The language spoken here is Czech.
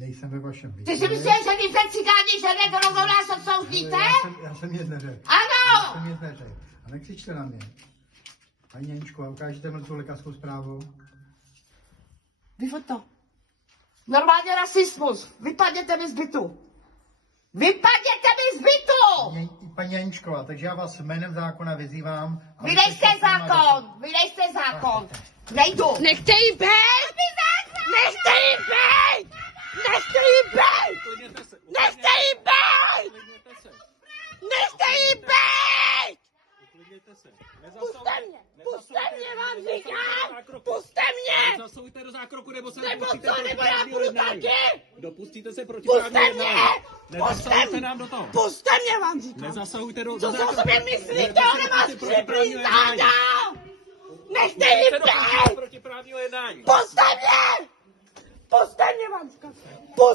Nejsem ve vašem bytě. Ty si myslíš, že vy ve cigáni, že nedorozou nás odsoudíte? Já jsem nic neřekl. Ano! Já jsem nic neřekl. A nekřičte na mě. Paní Aničko, ukážete mi tu lékařskou zprávu? Vyfoť to. Normálně rasismus. Vypadněte mi z bytu. Vypadněte mi z bytu! Paní Aničková, takže já vás jménem zákona vyzývám. Vy nejste zákon! Vy nejste zákon! Nejdu! Nechte jí být! Nechte jí být! Nechte jí být! Nechte jí být! Nechte jí být! Puste mě vám říkám! Puste mě! Zasahujte do zákroku, nebo se Nebo dopustíte co, nebo já půjdu taky! Dopustíte se proti Puste mě! Nezasahujte nám do toho. Puste mě vám říkám! Nezasahujte do Co si o zákroku. sobě myslíte? Ona vás připlí záda! Nechte jí být! Protiprávního jednání. Puste mě! Puste mě vám říkám! Puste!